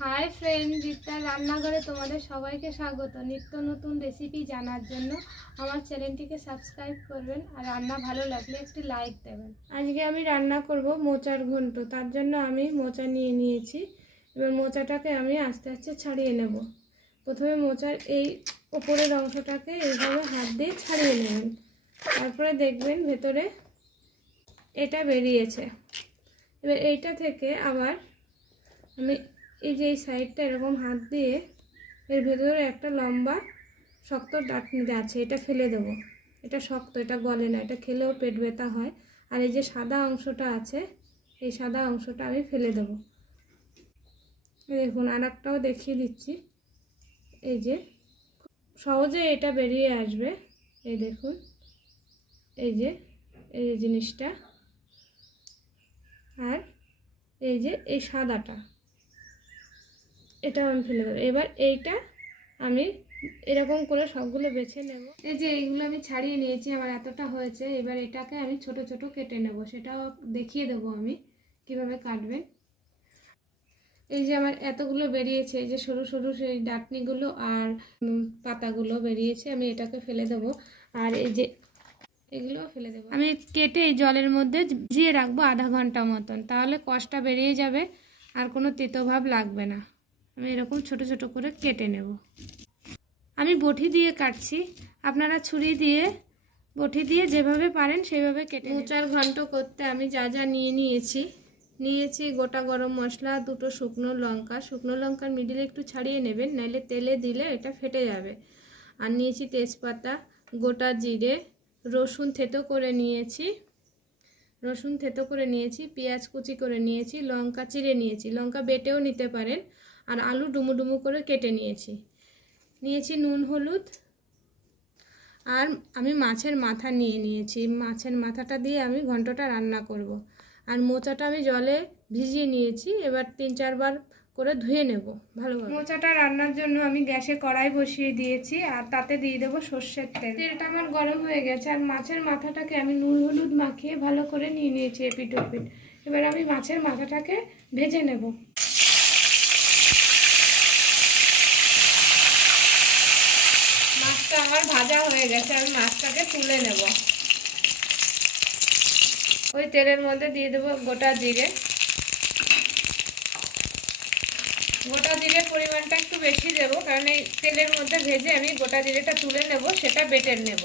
Hi friend রিতার রান্নাঘরে তোমাদের সবাইকে স্বাগত। নিত্য নতুন রেসিপি জানার জন্য আমার চ্যানেলটিকে সাবস্ক্রাইব করবেন আর রান্না ভালো লাগলে একটি লাইক দেবেন। আজকে আমি রান্না করব মোচার ঘন্ট। তার জন্য আমি মোচা নিয়ে নিয়েছি। এবার মোচাটাকে আমি আস্তে আস্তে ছাড়িয়ে নেব। প্রথমে মোচার এই ওপরের অংশটাকে এইভাবে হাত দিয়ে ছাড়িয়ে নেবেন। তারপরে দেখবেন ভেতরে এটা বেরিয়েছে। এবার এইটা থেকে আবার আমি এই যে এই সাইডটা এরকম হাত দিয়ে এর ভেতরে একটা লম্বা শক্ত ডাটনিতে আছে এটা ফেলে দেবো। এটা শক্ত, এটা গলে না, এটা খেলেও পেট ব্যথা হয়। আর এই যে সাদা অংশটা আছে, এই সাদা অংশটা আমি ফেলে দেবো। দেখুন আর একটাও দেখিয়ে দিচ্ছি। এই যে সহজে এটা বেরিয়ে আসবে। এই দেখুন, এই যে এই জিনিসটা। আর এই যে এই সাদাটা। এটাও আমি ফেলে দেবো। এবার এইটা আমি এরকম করে সবগুলো বেছে নেব। এই যে এইগুলো আমি ছাড়িয়ে নিয়েছি, আমার এতটা হয়েছে, এবার এটাকে আমি ছোট ছোট কেটে নেব। সেটাও দেখিয়ে দেবো আমি কীভাবে কাটবেন। এই যে আমার এতগুলো বেরিয়েছে, এই যে সরু সরু সেই ডাটনিগুলো আর পাতাগুলো বেরিয়েছে, আমি এটাকে ফেলে দেবো। আর এই যে এগুলো ফেলে দেবো। আমি কেটে এই জলের মধ্যে ভিজিয়ে রাখব আধা ঘণ্টা মতন, তাহলে কষটা বেরিয়ে যাবে আর কোনো তেতোভাব লাগবে না। আমি এরকম ছোট ছোট করে কেটে নেব। আমি বটি দিয়ে কাটছি। আপনারা ছুরি দিয়ে, বটি দিয়ে যেভাবে পারেন সেভাবে কেটে মোচার ঘন্ট করতে আমি যা যা নিয়ে নিয়েছি নিয়েছি গোটা গরম মশলা, দুটো শুকনো লঙ্কা। শুকনো লঙ্কার মিডিলে একটু ছাড়িয়ে নেবেন নাহলে তেলে দিলে এটা ফেটে যাবে। আর নিয়েছি তেজপাতা, গোটা জিরে, রসুন থেতো করে নিয়েছি। রসুন থেতো করে নিয়েছি, পেঁয়াজ কুচি করে নিয়েছি, লঙ্কা চিড়ে নিয়েছি। লঙ্কা বেটেও নিতে পারেন। আর আলু ডুমু ডুমু করে কেটে নিয়েছি। নিয়েছি নুন, হলুদ। আর আমি মাছের মাথা নিয়ে নিয়েছি। মাছের মাথাটা দিয়ে আমি ঘন্টটা রান্না করব। আর মোচাটা আমি জলে ভিজিয়ে নিয়েছি। এবার তিন, চারবার করে ধুয়ে নেব ভালোভাবে। মোচাটা রান্নার জন্য আমি গ্যাসে কড়াই বসিয়ে দিয়েছি আর তাতে দিয়ে দেবো সর্ষের তেল। তেলটা আমার গরম হয়ে গেছে আর মাছের মাথাটাকে আমি নুন, হলুদ মাখিয়ে ভালো করে নিয়ে নিয়েছি এপিট ওপিট এবার আমি মাছের মাথাটাকে ভেজে নেব। আমার ভাজা হয়ে গেছে, আমি মাছটাকে তুলে নেব। ওই তেলের মধ্যে দিয়ে দেবো গোটা জিরে। গোটা জিরের পরিমাণটা একটু বেশি দেব, কারণ এই তেলের মধ্যে ভেজে আমি গোটা জিরেটা তুলে নেব, সেটা বেটে নেব।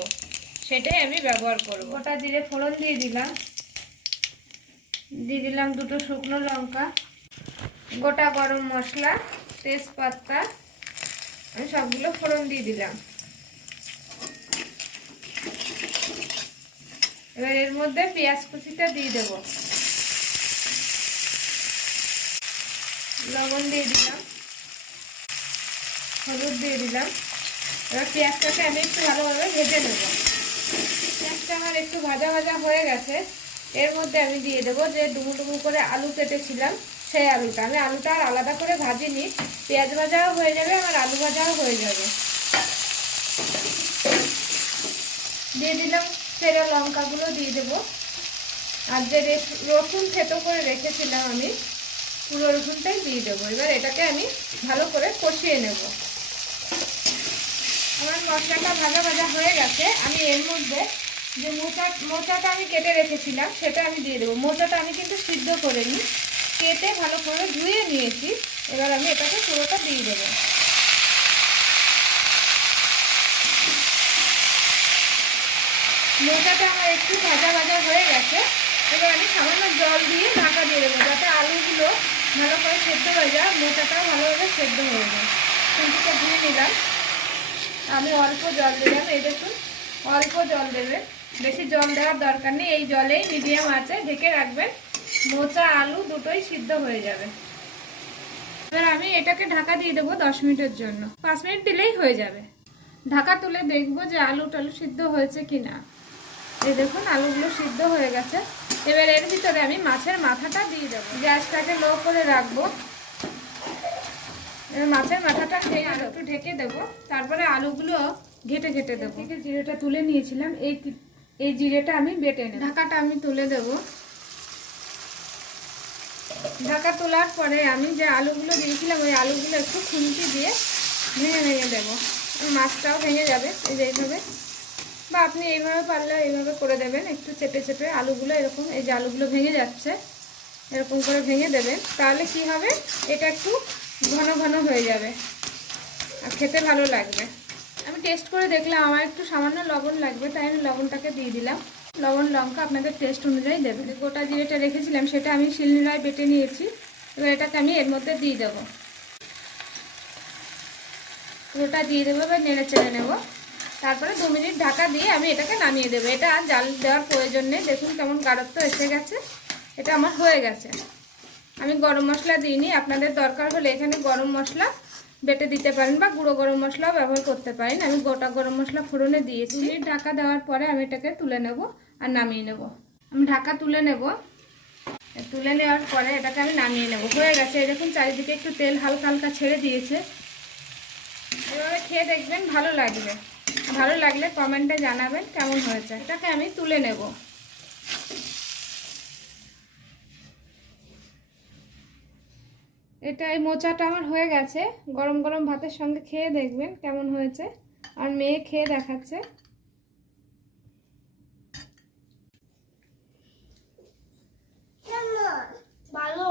সেটাই আমি ব্যবহার করব। গোটা জিরে ফোড়ন দিয়ে দিলাম। দিয়ে দিলাম দুটো শুকনো লঙ্কা, গোটা গরম মশলা, তেজপাতা, আমি সবগুলো ফোড়ন দিয়ে দিলাম। এবার এর মধ্যে পেঁয়াজ কুচিটা দিয়ে দেবো। লবণ দিয়ে দিলাম। হলুদ দিয়ে দিলাম। এবার পেঁয়াজটাকে আমি একটু ভালোভাবে ভেজে নেব। পেঁয়াজটা আমার একটু ভাজা ভাজা হয়ে গেছে। এর মধ্যে আমি দিয়ে দেবো যে ডুমু ডুমু করে আলু কেটেছিলাম সেই আলুটা। আমি আলুটা আর আলাদা করে ভাজিনি। পেঁয়াজ ভাজাও হয়ে যাবে, আমার আলু ভাজাও হয়ে যাবে। দিয়ে দিলাম সেরা লঙ্কাগুলো দিয়ে দেবো। আর যে রেস- রসুন থেতো করে রেখেছিলাম আমি পুরো রসুনটাই দিয়ে দেবো। এবার এটাকে আমি ভালো করে কষিয়ে নেব। আমার মশলাটা ভাজা ভাজা হয়ে গেছে। আমি এর মধ্যে যে মোচা মোচাটা আমি কেটে রেখেছিলাম, সেটা আমি দিয়ে দেবো। মোচাটা আমি কিন্তু সিদ্ধ করে নিই কেটে ভালো করে ধুয়ে নিয়েছি। এবার আমি এটাকে পুরোটা দিয়ে দেবো। মোচাটা আমার একটু ভাজা ভাজা হয়ে গেছে। এবার আমি সামান্য জল দিয়ে ঢাকা দিয়ে দেবো, যাতে আলুগুলো ভালো করে সেদ্ধ হয়ে যায় মোচাটাও ভালোভাবে সেদ্ধ হয়ে যায়। খুঁটিটা ধুয়ে নিলাম। আমি অল্প জল দিলাম, এই দেখুন, অল্প জল দেবে। বেশি জল দেওয়ার দরকার নেই, এই জলেই মিডিয়াম আছে, ঢেকে রাখবেন। মোচা, আলু দুটোই সিদ্ধ হয়ে যাবে। এবার আমি এটাকে ঢাকা দিয়ে দেবো দশ মিনিটের জন্য। পাঁচ মিনিট দিলেই হয়ে যাবে। ঢাকা তুলে দেখব যে আলু টালু সিদ্ধ হয়েছে কি না এই দেখুন আলুগুলো সিদ্ধ হয়ে গেছে। এবার এর ভিতরে আমি মাছের মাথাটা দিয়ে দেবো। গ্যাসটাকে লো করে রাখব। এবার মাছের মাথাটা খেয়ে আলু একটু ঢেকে দেবো। তারপরে আলুগুলো ঘেটে ঘেটে দেবো। জিরেটা তুলে নিয়েছিলাম এই এই জিরেটা আমি বেটে নেব। ঢাকাটা আমি তুলে দেবো। ঢাকা তোলার পরে আমি যে আলুগুলো দিয়েছিলাম ওই আলুগুলো একটু খুন্তি দিয়ে ভেঙে ভেঙে দেবো। মাছটাও ভেঙে যাবে এই যে এইভাবে। বা আপনি এইভাবে পারলে এইভাবে করে দেবেন। একটু চেপে চেপে আলুগুলো এরকম, এই যে আলুগুলো ভেঙে যাচ্ছে, এরকম করে ভেঙে দেবেন। তাহলে কি হবে? এটা একটু ঘন ঘন হয়ে যাবে আর খেতে ভালো লাগবে। আমি টেস্ট করে দেখলাম, আমার একটু সামান্য লবণ লাগবে, তাই আমি লবণটাকে দিয়ে দিলাম। লবণ, লঙ্কা আপনাদের টেস্ট অনুযায়ী দেবেন। গোটা জিরেটা রেখেছিলাম, সেটা আমি শিলনোড়ায় বেটে নিয়েছি। এবার এটাকে আমি এর মধ্যে দিয়ে দেবো। পুরোটা দিয়ে দেবো, এবার নেড়ে চেড়ে নেব। তারপরে দু মিনিট ঢাকা দিয়ে আমি এটাকে নামিয়ে দেবো। এটা আর জাল দেওয়ার প্রয়োজন নেই। দেখুন কেমন গাঢ়ত্ব এসে গেছে। এটা আমার হয়ে গেছে। আমি গরম মশলা দিইনি। আপনাদের দরকার হলে এখানে গরম মশলা বেটে দিতে পারেন বা গুঁড়ো গরম মশলাও ব্যবহার করতে পারেন। আমি গোটা গরম মশলা ফোড়নে দিয়েছি। মিনিট ঢাকা দেওয়ার পরে আমি এটাকে তুলে নেব আর নামিয়ে নেব। আমি ঢাকা তুলে নেব। তুলে নেওয়ার পরে এটাকে আমি নামিয়ে নেব। হয়ে গেছে। দেখুন, চারিদিকে একটু তেল হালকা হালকা ছেড়ে দিয়েছে। এভাবে খেয়ে দেখবেন ভালো লাগবে। ভালো লাগলে কমেন্টে জানাবেন কেমন হয়েছে। এটাকে আমি তুলে নেব। এটা এই মোচাটা আমার হয়ে গেছে। গরম গরম ভাতের সঙ্গে খেয়ে দেখবেন কেমন হয়েছে। আর মেয়ে খেয়ে দেখাচ্ছে। ভালো